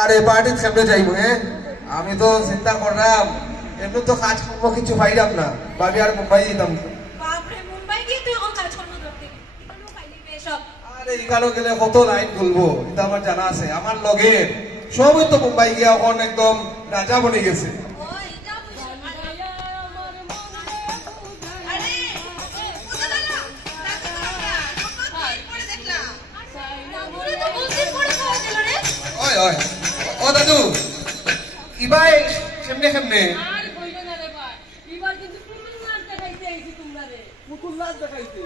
আরে পার্টি সামনে যাইবো হ্যাঁ আমি তো চিন্তা করলাম এমনি তো কাজ করবো কিছু পাইলাম না ভাবি আর মুম্বাই যেতাম বাপরে মুম্বাই গিয়ে তুই এখন কাজ করবো ধরতে এখানেও পাইলি সব আরে এখানেও গেলে কত লাইন খুলবো এটা আমার জানা আছে আমার লগে সবই তো মুম্বাই গিয়া এখন একদম রাজা বনে গেছে ও দাদু ইবাই কেমনে কেমনে পুতুল নাচ দেখাইতে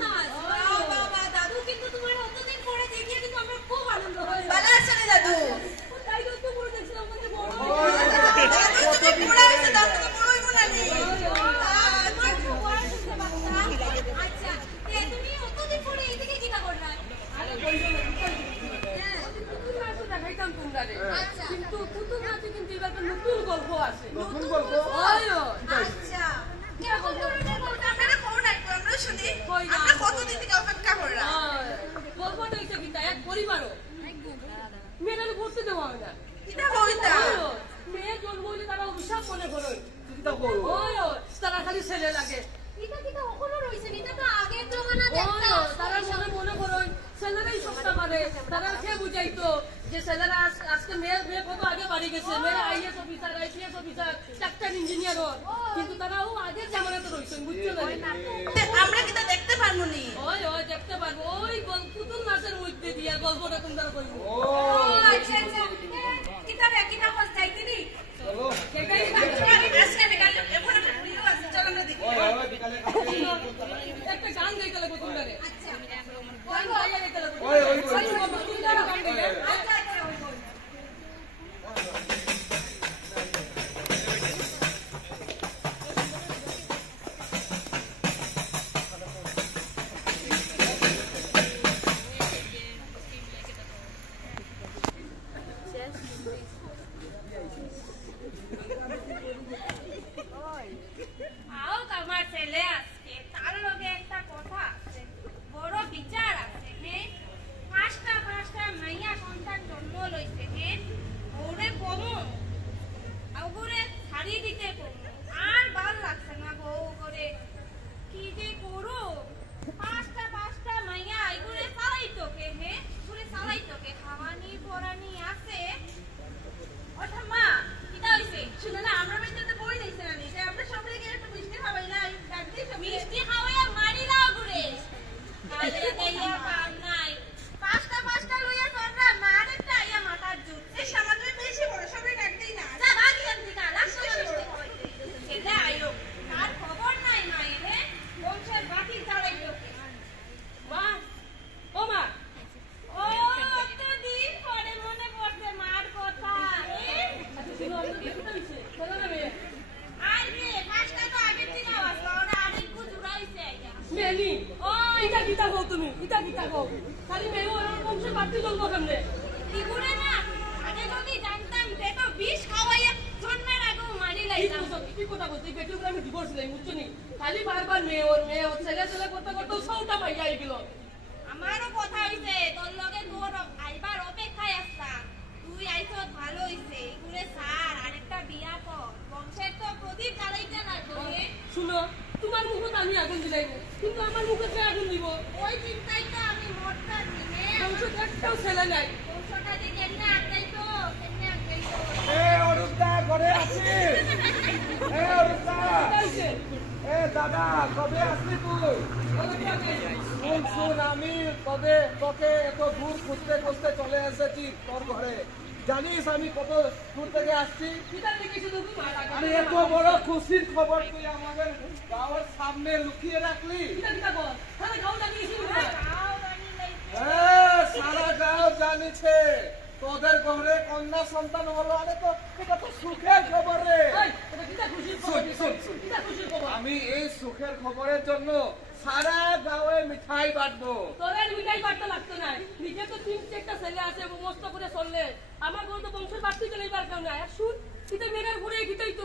দাদু কিন্তু তোমার অতদিন পরে দেখিয়ে কিন্তু আমরা খুব আনন্দ হয়েছে ভালো আছে রে দাদু তাই তো পুরো দেখছিলাম মানে বড় দাদু পুরো হইছে দাদু তো বড়ই মনে নেই আচ্ছা তুমি অতদিন পরে এইদিকে কি করলা আরে বলবো পুতুল নাচ দেখাইতাম তোমরা রে আচ্ছা কিন্তু পুতুল নাচে কিন্তু এবার নতুন গল্প আছে নতুন গল্প আচ্ছা কেমন ধরনের গল্প আপনারা কোন আমরা শুনি আমরা কতদিন থেকে অপেক্ষা করলাম গল্পটা হইছে কিন্তু এক পরিবারও মেয়েটাকে পড়তে দেওয়া হয় না কিটা বলতা মেয়ে জন্ম হইলে তারা অভিশাপ মনে করেন কিটা বলবো তারা খালি ছেলে লাগে এটা কিটা ওখনো রইছে এটা তো আগের জমানা দেখতা তারা মনে করেন ছেলেরাই সবটা পারে তারা কে বুঝাইতো যে ছেলেরা আজকে মেয়ে কত আগে বাড়ি গেছে মেয়েরা IAS officer IPS officer doctor engineer কিন্তু তারাও আগের জামানাতে রইছেন বুঝছো না আমরা কিটা দেখতে পারবো নি ওই দেখতে পারবো ওই পুতুল নাচের মধ্যে দিয়া গল্পটা তোমরা কইবো ও আচ্ছা আচ্ছা কিটা পাস যাইতে নি চলো আজকে বিকালে এখন একটা ভিডিও আছে চলো আমরা দেখি একটা গান গাইতে লাগবে তোমরা আচ্ছা গান গাইতে লাগবে ওই আচ্ছা আচ্ছা আমারও কথা হইছে তোর লগে তোর আইবার অপেক্ষায় আসতা তুই আইছো ভালো হইছে এগুরে স্যার আরেকটা বিয়া কর বংশের তো প্রদীপ জ্বালাইতে না তোরে শুনো তোমার মুখে আমি আগুন দিলাইবো কিন্তু আমার মুখে কে আগুন দিব ওই চিন্তাই তো আমি মরতা দিনে বংশ একটাও ছেলে নাই বংশটা যে কেমনে আগাইতো এ অরুণদা ঘরে আছিস এ অরুণদা এ দাদা কবে আসলি তুই শুন আমি তবে তোকে এত দূর খুঁজতে খুঁজতে চলে এসেছি তোর ঘরে জানিস আমি কত দূর থেকে আসছি আরে এত বড় খুশির খবর তুই আমাদের গাঁয়ের সামনে লুকিয়ে রাখলি সারা গাঁও জানিছে তোদের ঘরে কন্যা সন্তান হলো আরে তো এটা তো সুখের খবর রে আমি এই সুখের খবরের জন্য সারা গাঁয়ে মিঠাই বাঁটবো তোদের মিঠাই বাঁটতে লাগতো না নিজে তো 3-4টা ছেলে আছে মস্ত করে চললে আমার ঘরে তো বংশের বাড়তি চলে এবার কেউ না শুন কিতে মেয়ের ঘুরে গিটাই তো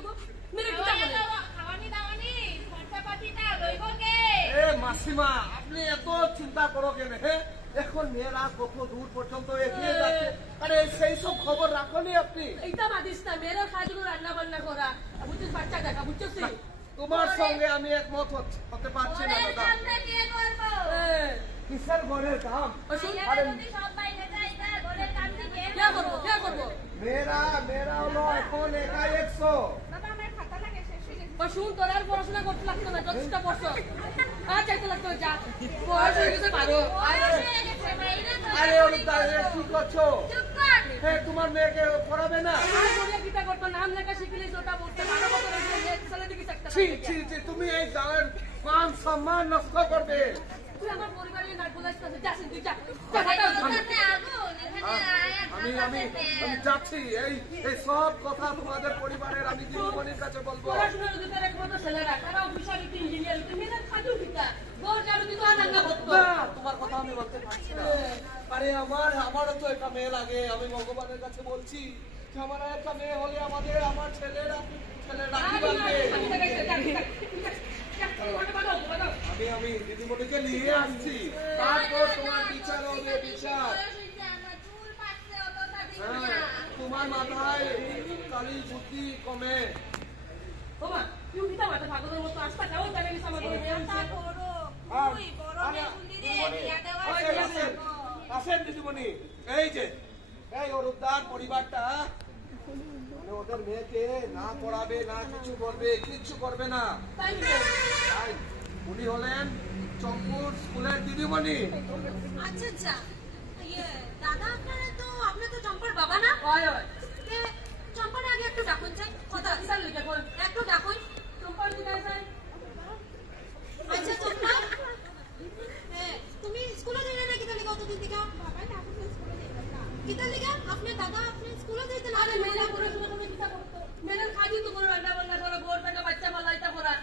মেরে গিটা বলে খাওয়ানি দাওয়ানি খরচা পাতিটা লইব কে এ মাসিমা আপনি এত চিন্তা করো কেন হে এখন মেয়েরা কত দূর পর্যন্ত এগিয়ে যাচ্ছে, আরে সেই সব খবর রাখনি আপনি? এইটা মাদিস না, মেয়েরা সাহায্য রান্না বান্না করা, বুঝছিস, বাচ্চা দেখা, বুঝছিস? তোমার সঙ্গে আমি একমত হতে পারছি না দাদা। কিসের ঘরের কাম? আরে মেয়েরা হলো এখন একাই 100। শুন, তোর আর পড়াশোনা করতে লাগতো না, যথেষ্ট পড়ছো। আর চাইতে লাগতো না, যা বয়স হয়ে গেছে, পারো। আরে অরুণদা, কি করছো? হ্যাঁ, তোমার মেয়েকে পড়াবে না? আর বলিয়া কিতা করতো, নাম লেখা শিখিলিস, ওটা বলতে ভালো মতো ছেলে দেখিস একটা। ছি ছি ছি, তুমি এই জানার মান সম্মান নষ্ট করবে। তুই আমার পরিবারের নাক বলাইছিস, যাস তুই, যা। আমি যাচ্ছি। এই সব কথা তোমাদের পরিবারের আমি দিদিমণির কাছে বলবো। পড়াশোনার যদি তার একমাত্র ছেলেরা, তারা অফিসার, ইঞ্জিনিয়ার, তুমি মেয়েদের খাজু পিতা, গোর জানো তুই তো আনাঙ্গা করতো। না, তোমার কথা আমি বলতে পারছি না। আরে আমারও তো একটা মেয়ে লাগে। আমি ভগবানের কাছে বলছি যে আমার একটা মেয়ে হলে আমার ছেলের রাখি বাঁধবে। আমি দিদিমণিকে নিয়ে আসছি, তারপর তোমার বিচার হবে, বিচার। হ্যাঁ, তোমার মাথায় কালি বুদ্ধি কমে। ওমা, তুই উঠিতা মাথা ভাগদের মতো আসতা যাও, তাহলে আমি সামনে করে নিয়ে আসেন দিদিমণি। এই যে এই অরুণদার পরিবারটা মানে ওদের মেয়েকে না পড়াবে, না কিছু বলবে, কিচ্ছু করবে না। তাই উনি হলেন চম্পুর স্কুলের দিদিমণি। আচ্ছা আচ্ছা, দাদা আপনি তো চম্পার বাবা না? চম্পার আগে একটু ডাকুন, চাই কথা একটু ডাকুন। চম্পার কোথায় যায়? আচ্ছা চম্পা, তুমি স্কুলে যাই না কিতা লিখা অতদিন থেকে? কিতা লিখা আপনার দাদা আপনি স্কুলে যাইতে না? মেয়েরা পড়াশোনা করে কিতা করতো? মেয়েদের খাজি তো করে রান্না বান্না করা, গোর পেটা বাচ্চা পালাইতা করা,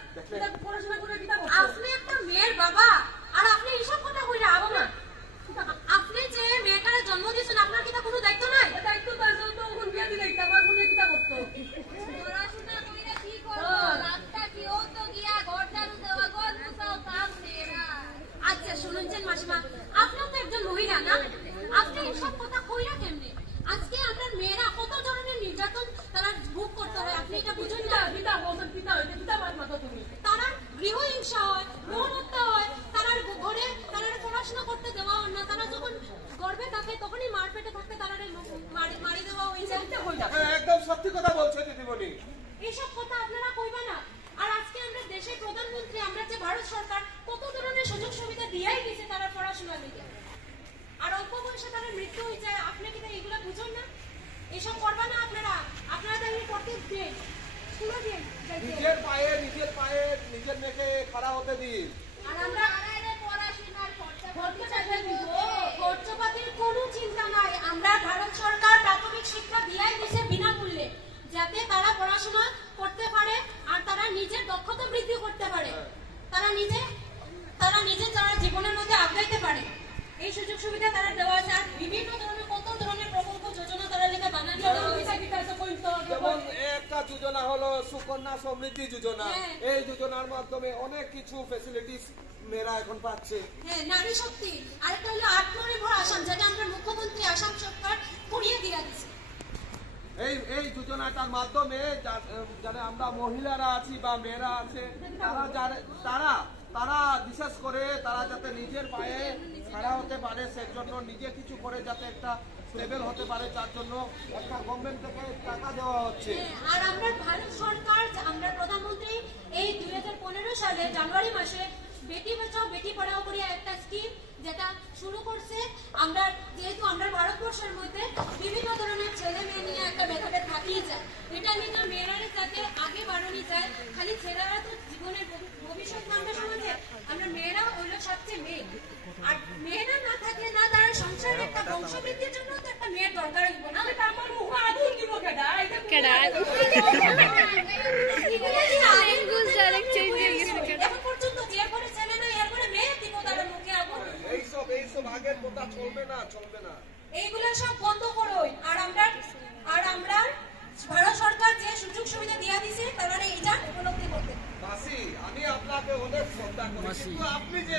পড়াশোনা করে কিতা করতো? আপনি একটা মেয়ের বাবা আর আপনি এইসব কথা কইরা আবো না। আপনি যে মেয়েটার জন্ম দিয়েছেন, আপনার কিতা কোনো দায়িত্ব নাই? দায়িত্ব তো আছে, তো ওখান বিয়া দিলে আমার বোনে কিতা করতো? পড়াশোনা কইরা কি করব? রাতটা কি ও তো গিয়া ঘর ঝাড়ু দেওয়া, ঘর মুছাও কাম মেয়েরা। আচ্ছা শুনুনছেন মাসিমা, আপনিও তো একজন মহিলা না? আপনি এইসব কথা কইরা কেমনে? আজকে আপনার মেয়েরা কত ধরনের নির্যাতন তারা ভোগ করতে হয়, আপনি এটা বুঝুন না? পিতা বলছেন, পিতা হইতে পিতা মার মাথা তুমি। তারা গৃহ হিংসা হয়, ভ্রূণ হত্যা হয়, তারা ঘরে তারা পড়াশোনা করতে দেওয়া হয় না, তারা যখন গর্ভে থাকে তখনই মার পেটে থাকতে তারা মারি দেওয়া হয়ে যায়। একদম সত্যি কথা বলছে দিদিমণি। এইসব কথা আপনারা কইবা না। আর আজকে আমরা দেশের প্রধানমন্ত্রী, আমরা যে ভারত সরকার কত ধরনের সুযোগ সুবিধা দিয়েই দিছে তারা পড়াশোনা দিতে, আর অল্প বয়সে তারা মৃত্যু হয়ে যায়। আপনি কি এগুলো বুঝুন না? এসব করবা না আপনারা। আপনারা তাহলে করতে দিন, স্কুলে দিন, নিজের পায়ে নিজের মেয়েকে খাড়া হতে দিন। আর আমরা পড়াশোনার খরচপাতির কোনো চিন্তা নাই। আমরা ভারত সরকার প্রাথমিক শিক্ষা দিয়াই দিছে বিনামূল্যে, যাতে তারা পড়াশোনা করতে পারে আর তারা নিজের দক্ষতা বৃদ্ধি করতে পারে, তারা নিজে যারা জীবনের মধ্যে আগাইতে পারে। এই সুযোগ সুবিধা তারা দেওয়া আছে। আর বিভিন্ন ধরনের কত ধরনের প্রকল্প যোজনা তারা লিখে বানানো যেমন একটা যোজনা হলো সুকন্যা সমৃদ্ধি যোজনা। এই যোজনার মাধ্যমে অনেক কিছু ফ্যাসিলিটিস মেয়েরা এখন পাচ্ছে। হ্যাঁ, নারী শক্তি। আরেকটা হলো আত্মনির্ভর আসাম, যেটা আমরা মুখ্যমন্ত্রী আসাম সরকার করিয়ে দিয়ে দিচ্ছে। এই যোজনাটার মাধ্যমে যারা আমরা মহিলারা আছি বা মেয়েরা আছে, তারা বিশেষ করে তারা যাতে নিজের পায়ে খাড়া হতে পারে, সেজন্য নিজে কিছু করে যাতে একটা স্টেবল হতে পারে, তার জন্য একটা গভর্নমেন্ট থেকে টাকা দেওয়া হচ্ছে। আর আমরা ভারত সরকার, আমরা প্রধানমন্ত্রী এই 2015 সালে জানুয়ারি মাসে বেটি বাঁচাও বেটি পড়াও করে একটা স্কিম যেটা শুরু করছে। আমরা যেহেতু আমরা ভারতবর্ষের মধ্যে বিভিন্ন ধরনের ছেলে মেয়ে নিয়ে একটা ভেদাভেদ থাকিয়ে যায়, এটা নিয়ে মেয়েরা যাতে আগে বাড়ানো যায়। খালি ছেলেরা তো জীবনের ভবিষ্যৎ নামটা সমাজে, আমরা মেয়েরা হইলো সবচেয়ে মেয়ে। আর মেয়েরা না থাকলে না তারা সংসারের একটা বংশবৃদ্ধির জন্য তো একটা মেয়ের দরকার হইব না। আমার মুখ আগুন দিব কেডা? এখন পর্যন্ত যে করে ছেলে না, এরপরে মেয়ে দিব তারা মুখে আগুন। এইসব আগের কথা চলবে না। এইগুলো সব বন্ধ করুন। আর আমরা ভারত সরকার যে সুযোগ সুবিধা দিয়ে দিছে তারা এইটা উপলব্ধি করতে মাসি, আমি আপনাকে অনেক শ্রদ্ধা করি, কিন্তু আপনি যে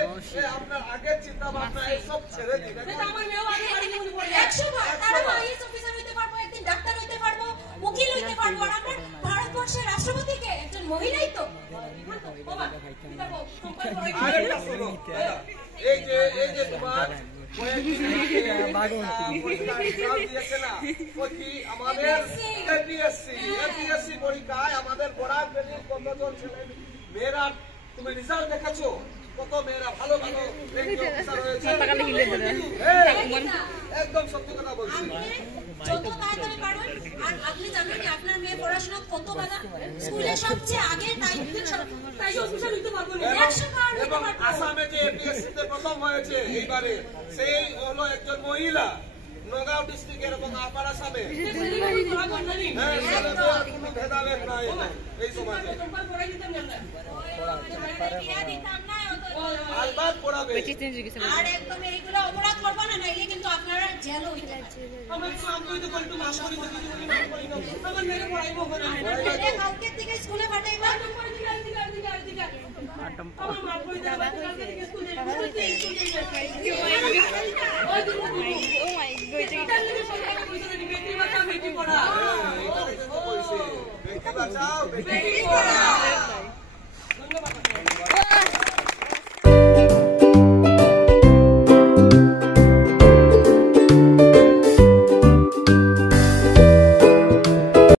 আপনার আগের চিন্তা ভাবনা এইসব ছেড়ে দিন। সেটা আমার মেয়েও আগে বাড়ি জীবনে পড়ে 100 বার তারা আইএস অফিসার হইতে পারবো, একদিন ডাক্তার হইতে পারবো, উকিল হইতে পারবো, আর আমরা ভারতবর্ষের রাষ্ট্রপতিকে একজন মহিলাই তো। বাবা এটা বল সম্পর্ক করে আরেকটা শোনো, এই যে তোমার APSC পরীক্ষায় আমাদের বড়ার শ্রেণীর কতজন ছেলে মেয়েরা, তুমি রেজাল্ট দেখেছো? কত মেয়েরা ভালো ভালো অফিসার হয়েছে। একদম সত্যি কথা বলছি। যত তাড়াতাড়ি পারবেন। আর আপনি জানেন আপনার মেয়ে পড়াশোনা কত বাধা, স্কুলে সবচেয়ে আগে তাই অফিসার হইতে পারবো না। 100 বার হইতে এবং পারবো। আসামে যে APSC তে প্রথম হয়েছে এইবারে, সেই হলো একজন মহিলা, নগাঁও ডিস্ট্রিক্টের এবং আপার আসামে। কোনো ভেদাভেদ নাই এই সমাজে। বিয়া দিতাম না অত। আলবাত পড়াবে। আর একদম এইগুলো অপরাধ করবো না, নাইলে কিন্তু আপনারা জেল হইতে পারেন। আমার কাম কইতে কইতে মাস করি তো কিছু না করি না। আমার মেয়ে পড়াইবো করে। আপনারা কালকে থেকে স্কুলে পাঠাইবা। আমার মা কই দেবা কালকে থেকে স্কুলে স্কুল যাই। ও মাই গড এটা নিয়ে সরকার কইছে বেটি বাঁচাও বেটি পড়াও। এইটারে কিন্তু কইছে, বেটি বাঁচাও বেটি বেটি পড়াও।